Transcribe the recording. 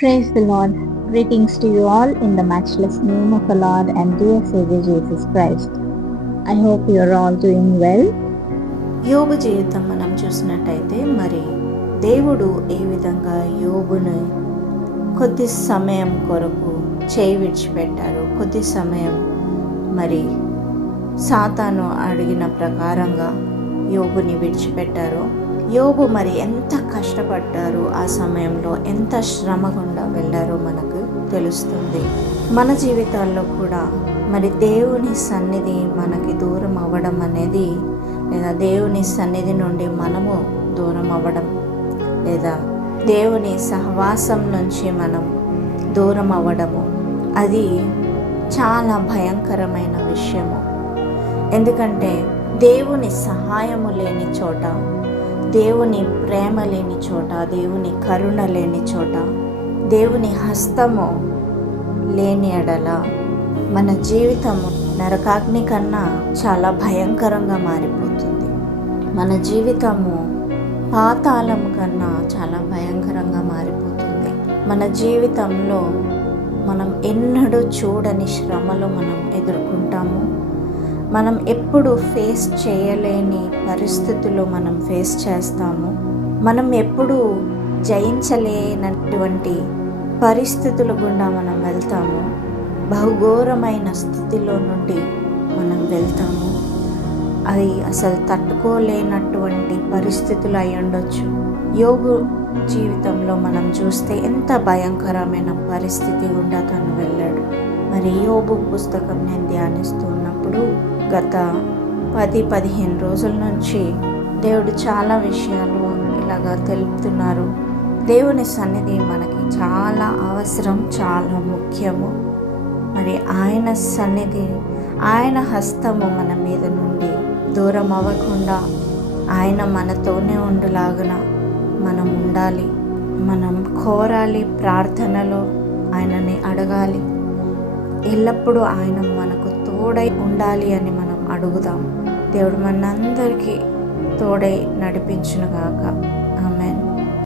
Praise the Lord. Greetings to you all in the matchless name of the Lord and dear Savior Jesus Christ. I hope you are all doing well. యోబు జీవితం మనం చూసినట్టయితే మరి దేవుడు ఏ విధంగా యోబును కొద్ది సమయం కొరకు చేయి విడిచిపెట్టారు, కొద్ది సమయం మరి సాతాను అడిగిన ప్రకారంగా యోబుని విడిచిపెట్టారు. యోబు మరి ఎంత కష్టపడ్డారు, ఆ సమయంలో ఎంత శ్రమ గుండా వెళ్ళారో మనకు తెలుస్తుంది. మన జీవితాల్లో కూడా మరి దేవుని సన్నిధి మనకి దూరం అవ్వడం అనేది, లేదా దేవుని సన్నిధి నుండి మనము దూరం అవ్వడం, లేదా దేవుని సహవాసం నుంచి మనం దూరం అవ్వడము, అది చాలా భయంకరమైన విషయము. ఎందుకంటే దేవుని సహాయము లేని చోట, దేవుని ప్రేమ లేని చోట, దేవుని కరుణ లేని చోట, దేవుని హస్తము లేని ఎడల మన జీవితము నరకాగ్ని కన్నా చాలా భయంకరంగా మారిపోతుంది. మన జీవితము పాతాళము కన్నా చాలా భయంకరంగా మారిపోతుంది. మన జీవితంలో మనం ఎన్నడూ చూడని శ్రమలు మనం ఎదుర్కొంటాము. మనం ఎప్పుడు ఫేస్ చేయలేని పరిస్థితులు మనం ఫేస్ చేస్తాము. మనం ఎప్పుడు జయించలేనటువంటి పరిస్థితుల గుండా మనం వెళ్తాము. బహుఘోరమైన స్థితిలో నుండి మనం వెళ్తాము. అది అసలు తట్టుకోలేనటువంటి పరిస్థితులు అయి ఉండొచ్చు. యోబు జీవితంలో మనం చూస్తే ఎంత భయంకరమైన పరిస్థితి గుండా తను వెళ్ళాడు. మరి యోబు పుస్తకం నేను ధ్యానిస్తున్నప్పుడు గత 10-15 రోజుల నుంచి దేవుడు చాలా విషయాలు ఇలాగా తెలుపుతున్నారు. దేవుని సన్నిధి మనకి చాలా అవసరం, చాలా ముఖ్యము. మరి ఆయన సన్నిధి, ఆయన హస్తము మన మీద నుండి దూరం అవ్వకుండా ఆయన మనతోనే ఉండులాగున మనం ఉండాలి. మనం కోరాలి, ప్రార్థనలో ఆయనని అడగాలి. ఎల్లప్పుడూ ఆయన మనకు తోడై ఉండాలి అని మనం అడుగుదాం. దేవుడు మనందరికీ తోడై నడిపించునుగాక.